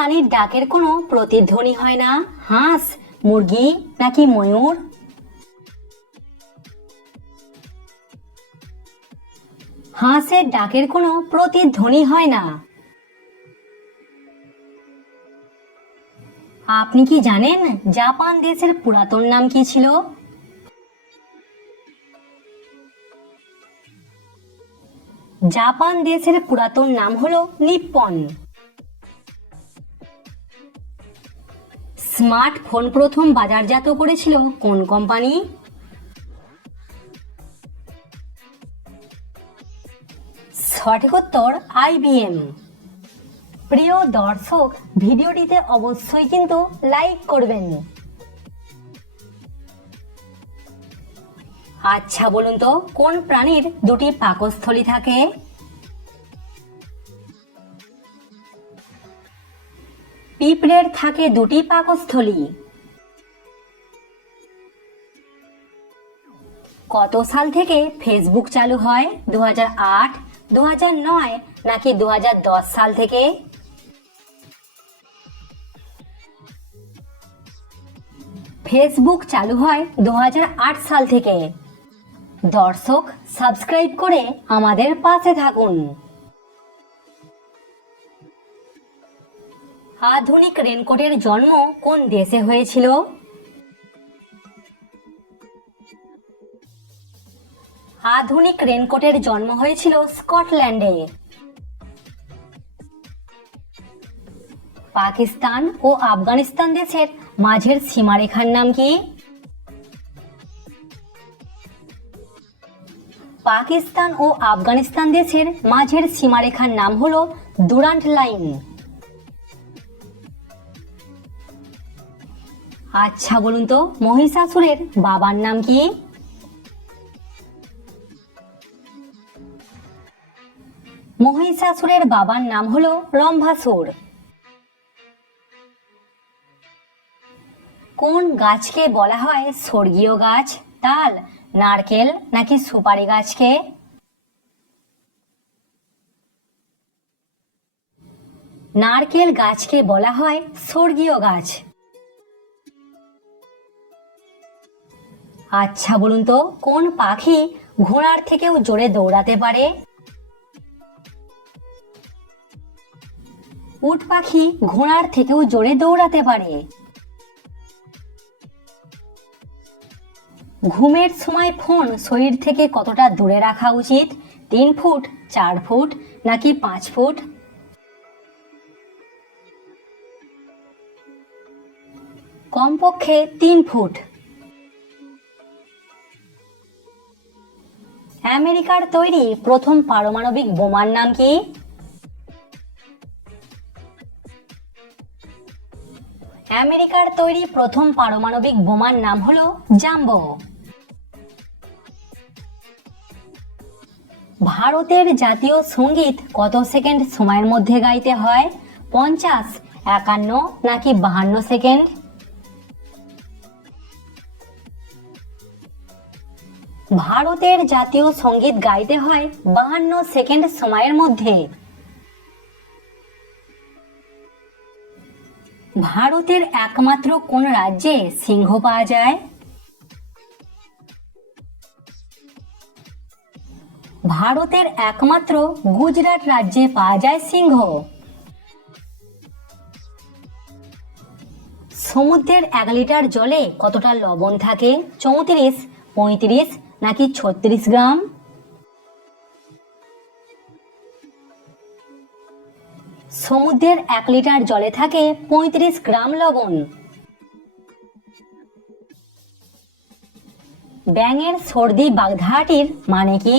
প্রাণীর ডাকের কোনো প্রতিধ্বনি হয় না। হাঁস, মুরগি নাকি ময়ূর? হাঁসের ডাকের কোনো প্রতিধ্বনি হয় না। আপনি কি জানেন জাপান দেশের পুরাতন নাম কি ছিল? জাপান দেশের পুরাতন নাম হলো নিপ্পন। স্মার্টফোন প্রথম বাজারজাত করেছিল কোন কোম্পানি? সঠিক উত্তর আইবিএম প্রিয় দর্শক, ভিডিওটিতে অবশ্যই কিন্তু লাইক করবেন। আচ্ছা বলুন তো, কোন প্রাণীর দুটি পাকস্থলী থাকে? পিঁপড়ের থাকে দুটি পাকস্থলী। কত সাল থেকে ফেসবুক চালু হয়? দু হাজার আট দু হাজার নয়, নাকি দু হাজার দশ সাল থেকে? ফেসবুক চালু হয় দু হাজার আট সাল থেকে। দর্শক, সাবস্ক্রাইব করে আমাদের পাশে থাকুন। আধুনিক রেনকোটের জন্ম কোন দেশে হয়েছিল? আধুনিক রেনকোটের জন্ম হয়েছিল স্কটল্যান্ডে। পাকিস্তান ও আফগানিস্তান দেশের মাঝের সীমারেখার নাম কি? পাকিস্তান ও আফগানিস্তান দেশের মাঝের সীমারেখার নাম হলো দুরান্ট লাইন। আচ্ছা বলুন তো, মহিষাসুরের বাবার নাম কি? মহিষাসুরের বাবার নাম হলো রম্ভাসুর। কোন গাছকে বলা হয় স্বর্গীয় গাছ? তাল, নারকেল, নাকি সুপারি গাছকে? নারকেল গাছকে বলা হয় স্বর্গীয় গাছ। আচ্ছা বলুন তো, কোন পাখি ঘোড়ার থেকেও জোরে দৌড়াতে পারে? উট পাখি ঘোড়ার থেকেও জোরে দৌড়াতে পারে। ঘুমের সময় ফোন শরীর থেকে কতটা দূরে রাখা উচিত? তিন ফুট, চার ফুট, নাকি পাঁচ ফুট? কমপক্ষে তিন ফুট। আমেরিকার তৈরি প্রথম পারমাণবিক বোমার নাম কি? আমেরিকার তৈরি প্রথম পারমাণবিক বোমার নাম হলো জাম্বো। ভারতের জাতীয় সংগীত কত সেকেন্ড সময়ের মধ্যে গাইতে হয়? পঞ্চাশ, একান্ন, নাকি বাহান্ন সেকেন্ড? ভারতের জাতীয় সংগীত গাইতে হয় বাহান্ন সেকেন্ড সময়ের মধ্যে। ভারতের একমাত্র কোন রাজ্যে সিংহ পাওয়া যায়? ভারতের একমাত্র গুজরাট রাজ্যে পাওয়া যায় সিংহ। সমুদ্রের এক লিটার জলে কতটা লবণ থাকে? চৌত্রিশ, পঁয়ত্রিশ নাকি ছত্রিশ গ্রাম? সমুদ্রের এক লিটার জলে থাকে পঁয়ত্রিশ গ্রাম লবণ। ব্যাঙের সর্দি বাগধাটির মানে কি?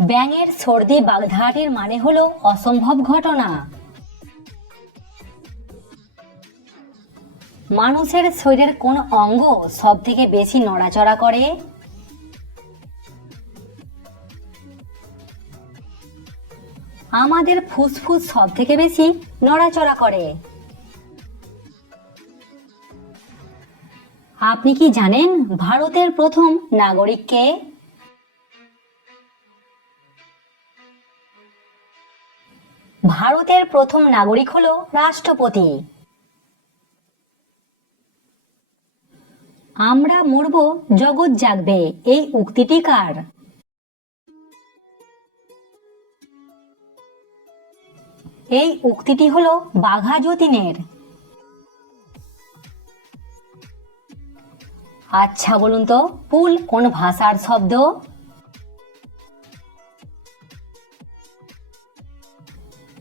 ব্যাঙের সর্দি বাগধাটির মানে হলো অসম্ভব ঘটনা। মানুষের শরীরের কোন অঙ্গ সব থেকে বেশি নড়াচড়া করে? আমাদের ফুসফুস সব থেকে বেশি নড়াচড়া করে। আপনি কি জানেন ভারতের প্রথম নাগরিককে ভারতের প্রথম নাগরিক হলো রাষ্ট্রপতি। আমরা মরব জগৎ জাগবে। এই উক্তিটি কার? এই উক্তিটি হলো বাঘা যতীনের। আচ্ছা বলুন তো, পুল কোন ভাষার শব্দ?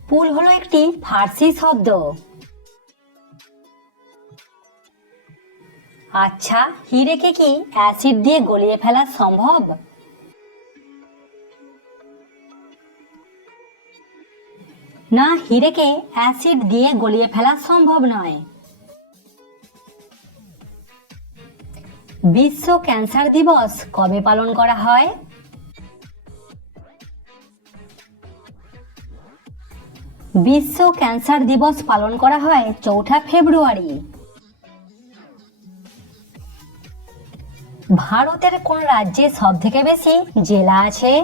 পুল হলো একটি ফার্সি শব্দ। আচ্ছা হিরেকে কি অ্যাসিড দিয়ে গলিয়ে ফেলা সম্ভব? না, হিরেকে অ্যাসিড দিয়ে গলিয়ে ফেলা সম্ভব নয়। বিশ্ব ক্যান্সার দিবস কবে পালন করা হয়? বিশ্ব ক্যান্সার দিবস পালন করা হয় চৌঠা ফেব্রুয়ারি। ভারতের কোন রাজ্যে সব থেকে বেশি জেলা আছে?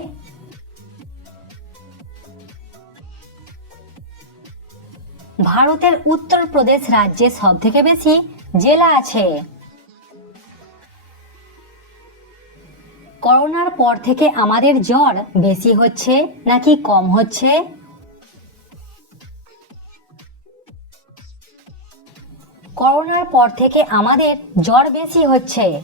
ভারতের উত্তরপ্রদেশ রাজ্যে সব থেকে বেশি জেলা আছে? করোনার পর থেকে আমাদের জ্বর বেশি হচ্ছে নাকি কম হচ্ছে? করোনার পর থেকে আমাদের জ্বর বেশি হচ্ছে।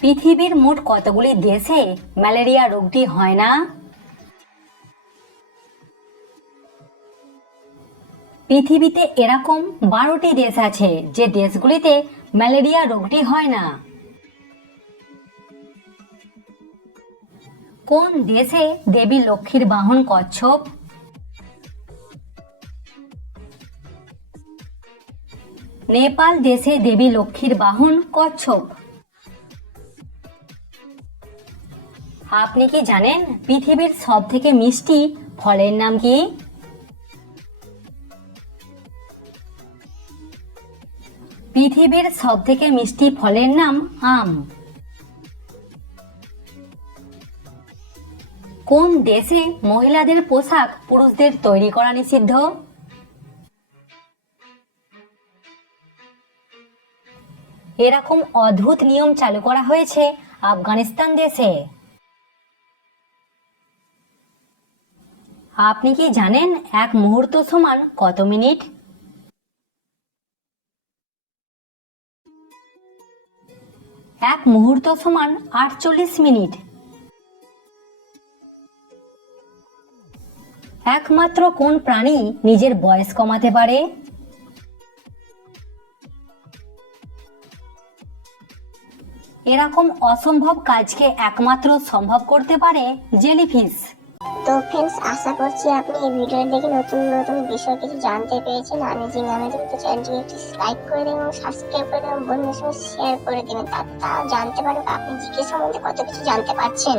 পৃথিবীর মোট কতগুলি দেশে ম্যালেরিয়া রোগটি হয় না? পৃথিবীতে এরকম বারোটি দেশ আছে যে দেশগুলিতে ম্যালেরিয়া রোগটি হয় না। কোন দেশে দেবী লক্ষ্মীর বাহন কচ্ছপ? নেপাল দেশে দেবী লক্ষ্মীর বাহন কচ্ছপ। আপনি কি জানেন পৃথিবীর সব থেকে মিষ্টি ফলের নাম কি? পৃথিবীর সব থেকে মিষ্টি ফলের নাম আম। কোন দেশে মহিলাদের পোশাক পুরুষদের তৈরি করা নিষিদ্ধ? এরকম অদ্ভুত নিয়ম চালু করা হয়েছে আফগানিস্তান দেশে। আপনি কি জানেন এক মুহূর্ত সমান কত মিনিট? এক মুহূর্ত সমান আটচল্লিশ মিনিট। একমাত্র কোন প্রাণী নিজের বয়স কমাতে পারে? এরকম অসম্ভব কাজকে একমাত্র সম্ভব করতে পারে জেলিফিশ। তো ফ্রেন্ডস আশা করছি আপনি এই ভিডিও দেখে নতুন নতুন বিষয় কিছু জানতে পেরেছেন। আমি যে নামে তো চ্যানেলটিকে একটি লাইক করে দেবেন এবং সাবস্ক্রাইব করে দেবেন বন্ধুদের সঙ্গে শেয়ার করে দেবেন। তা জানতে পারবে আপনি জিকে সম্বন্ধে কত কিছু জানতে পারছেন।